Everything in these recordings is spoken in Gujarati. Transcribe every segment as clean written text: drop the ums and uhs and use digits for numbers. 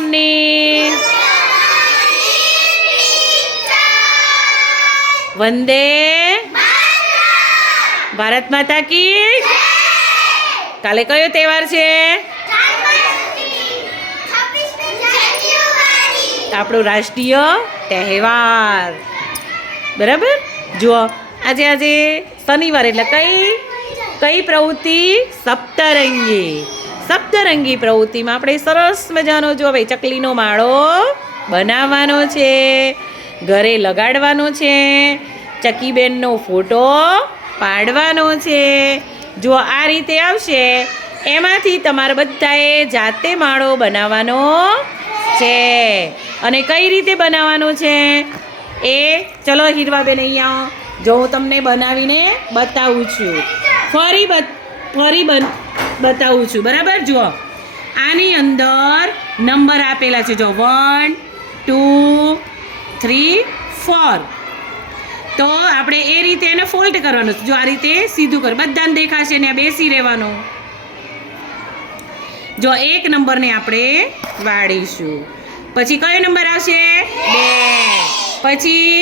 મોર્નિંગ. વંદે ભારત માતા કી. કાલે કયો તહેવાર છે? આપણો રાષ્ટ્રીય તહેવાર. બરાબર. જુઓ આજે શનિવાર એટલે કઈ પ્રવૃત્તિ? સપ્તરંગી પ્રવૃત્તિમાં આપણે સરસ મજાનો જો ભાઈ ચકલીનો માળો બનાવવાનો છે, ઘરે લગાડવાનો છે, ચકીબેનનો ફોટો પાડવાનો છે. જો આ રીતે આવશે એમાંથી તમારે બધાએ જાતે માળો બનાવવાનો છે. અને કઈ રીતે બનાવવાનો છે એ ચલો હીરવાબેન અહીંયા આવો. જો હું તમને બનાવીને બતાવું છું, ફરી બતાવું છું. બરાબર. જુઓ આની અંદર નંબર આપેલા છે. જો 1 2 3 4. તો આપણે એ રીતે એને ફોલ્ડ કરવાનું છે. જો આ રીતે સીધું કર, બધાને દેખાશે ને બેસી રહેવાનું. જો 1 નંબરને આપણે વાળીશું, પછી કયો નંબર આવશે? 2, પછી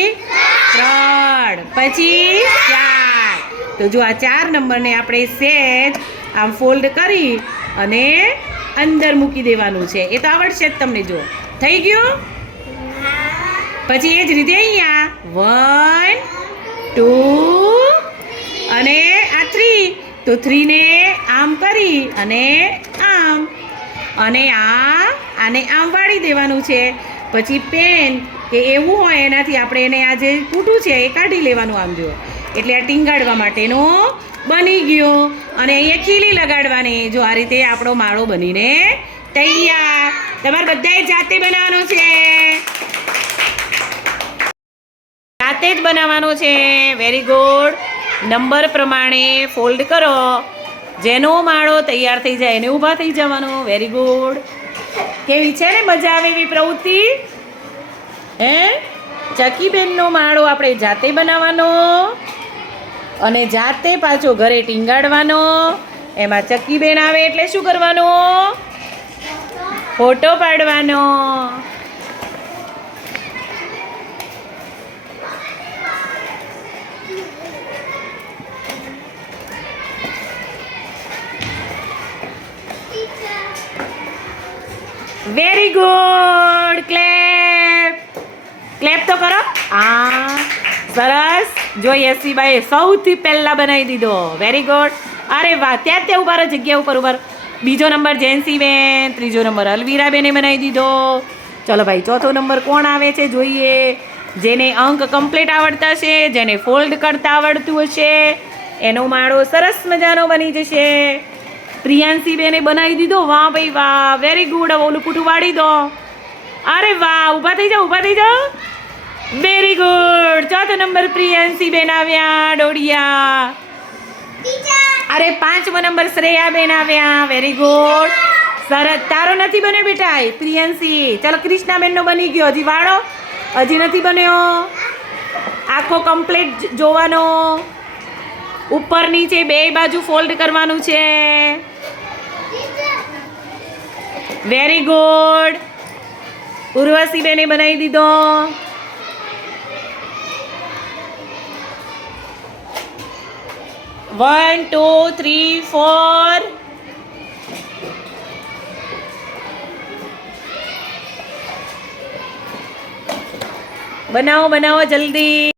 3, પછી 4. તો જો આ 4 નંબરને આપણે સેજ આમ ફોલ્ડ કરી અને અંદર મૂકી દેવાનું છે. એ તો આવડશે જ તમને. જો થઈ ગયું. પછી એ જ રીતે અહીંયા 1 2 અને આ 3. તો 3 ને આમ કરી અને આમ, અને આને આમ વાળી દેવાનું છે. પછી પેન કે એવું હોય એનાથી આપણે એને આ જે કૂટું છે એ કાઢી લેવાનું. આમ જુઓ એટલે આ ટીંગાડવા માટેનો બની ગયો. અને અહીંયા ખીલી લગાડવાની. જો આ રીતે આપણો માળો બનીને તૈયાર. તમારે બધાએ જાતે બનાવવાનો છે, જાતે જ બનાવવાનો છે. Very good. નંબર પ્રમાણે ફોલ્ડ કરો. જેનો માળો તૈયાર થઈ જાય એને ઊભા થઈ જવાનો. Very good. કેવી છે ને મજા આવે એવી પ્રવૃત્તિ? હે, ચકીબેનનો માળો આપણે જાતે બનાવવાનો અને જાતે પાછો ઘરે ટીંગાડવાનો. એમાં ચકીબેન આવે એટલે શું કરવાનું? ફોટો પાડવાનો. Very good. ક્લેપ તો કરો. સરસ. જો યસીબાઈએ સૌથી પહેલા બનાવી દીધો. Very good. અરે વાહ. ત્યાં ઉભા રહો, જગ્યા ઉપર. બીજો નંબર જેન્સીબેન, ત્રીજો નંબર અલવીરાબેને બનાવી દીધો. ચલો ભાઈ, ચોથો નંબર કોણ આવે છે જોઈએ. જેને અંક કમ્પ્લીટ આવડતા છે, જેને ફોલ્ડ કરતા આવડતું હશે એનો માળો સરસ મજાનો બની જશે. પ્રિયાંશીબેને બનાવી દીધો. વાહ ભાઈ વાહ. Very good. હવે ઓલું પૂઠું વાળી દો. અરે વાહ. ઊભા થઈ જાઓ. Very good. ચોથો નંબર પ્રિયાંશીબેન આવ્યા, ડોડિયા. અરે 5મો નંબર શ્રેયાબેન આવ્યા. Very good. સરસ. તારો નથી બન્યો બેટા પ્રિયાંશી. ચાલો ક્રિષ્નાબેનનો બની ગયો. હજી વાળો. હજી નથી બન્યો. આખો કમ્પ્લીટ જોવાનો. ઉપર નીચે બે બાજુ ફોલ્ડ કરવાનું છે. Very good. ઉર્વશીબેને બનાવી દીધો. વન 2 3 4. બનાવો જલ્દી.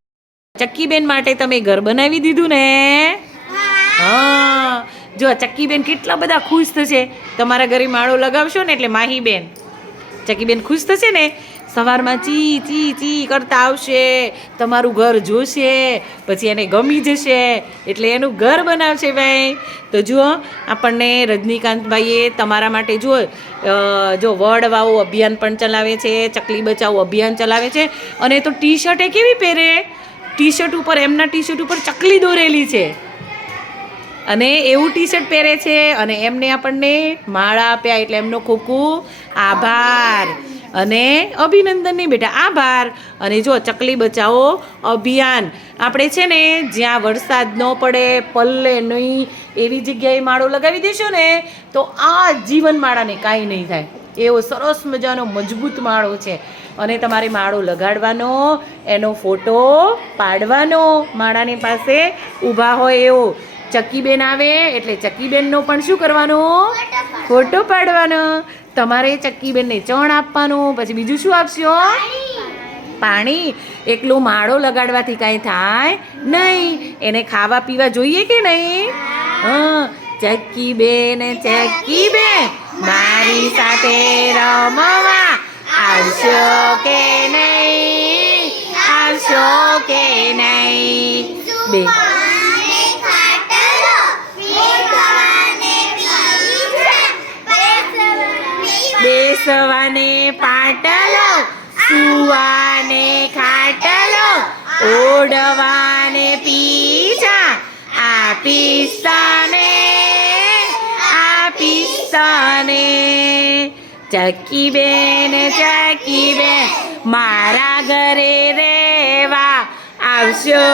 ચક્કીબેન માટે તમે ઘર બનાવી દીધું ને? હા. જો ચક્કીબેન કેટલા બધા ખુશ થશે. તમારા ઘરે માળો લગાવશો ને એટલે માહીબેન, ચક્કીબેન ખુશ થશે ને. સવારમાં ચી કરતા આવશે, તમારું ઘર જોશે, પછી એને ગમી જશે એટલે એનું ઘર બનાવશે ભાઈ. તો જુઓ આપણને રજનીકાંતભાઈએ તમારા માટે જો વડ વાવો અભિયાન પણ ચલાવે છે, ચકલી બચાવો અભિયાન ચલાવે છે. અને તો ટી શર્ટ એ કેવી પહેરે? ટી-શર્ટ ઉપર, એમના ટી-શર્ટ ઉપર ચકલી દોરેલી છે અને એવું ટી-શર્ટ પહેરે છે અને એમને આપણને માળા આપ્યા એટલે એમનો ખૂબ ખૂબ આભાર અને અભિનંદન. નહીં બેટા, આભાર. અને જો ચકલી બચાવો અભિયાન આપણે છે ને જ્યાં વરસાદ ન પડે, પલ્લે નહીં એવી જગ્યાએ માળો લગાવી દેશો ને તો આ જીવન માળાને કાંઈ નહીં થાય. એવો સરસ મજાનો મજબૂત માળો છે અને તમારે માળો લગાડવાનો, એનો ફોટો પાડવાનો, માળાની પાસે ઊભા હોય એવો. ચક્કીબેન આવે એટલે ચક્કીબેનનો પણ શું કરવાનું? ફોટો પાડવાનો. તમારે ચક્કીબેનને ચણ આપવાનું. પછી બીજું શું આપશો? પાણી. એકલો માળો લગાડવાથી કાંઈ થાય નહીં, એને ખાવા પીવા જોઈએ કે નહીં? હા. ચક્કીબેન મારી સાથે રમવા આવશો કે નહીં? આવશો કે નહીં? બે બેસવાને પાટલો, સુવાને ખાટલો, ઓઢવાને પીછા, આપીશ તને. ચક્કીબેન મારા ઘરે રહેવા આવશો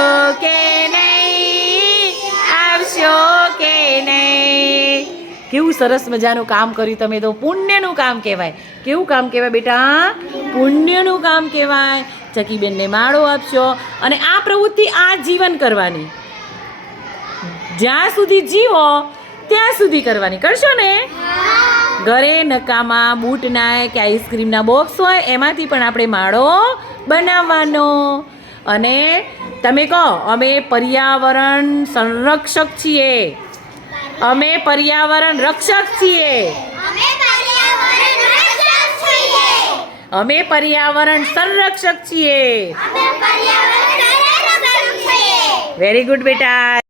કે નહીં? આવશો કે નહીં? કેવું સરસ મજાનું કામ કર્યું તમે તો. પુણ્યનું કામ કહેવાય. કેવું કામ કહેવાય બેટા? પુણ્યનું કામ કહેવાય. ચક્કીબેનને માળો આપશો અને આ પ્રવૃત્તિ આજીવન કરવાની. જ્યાં સુધી જીવો ત્યાં સુધી કરવાની. કરશો ને? ઘરે નકામા બૂટના કે આઈસ્ક્રીમના બોક્સ હોય એમાંથી પણ આપણે માળો બનાવવાનો. અને તમે કહો અમે પર્યાવરણ સંરક્ષક છીએ, અમે પર્યાવરણ રક્ષક છીએ, અમે પર્યાવરણ સંરક્ષક છીએ. વેરી ગુડ બેટા.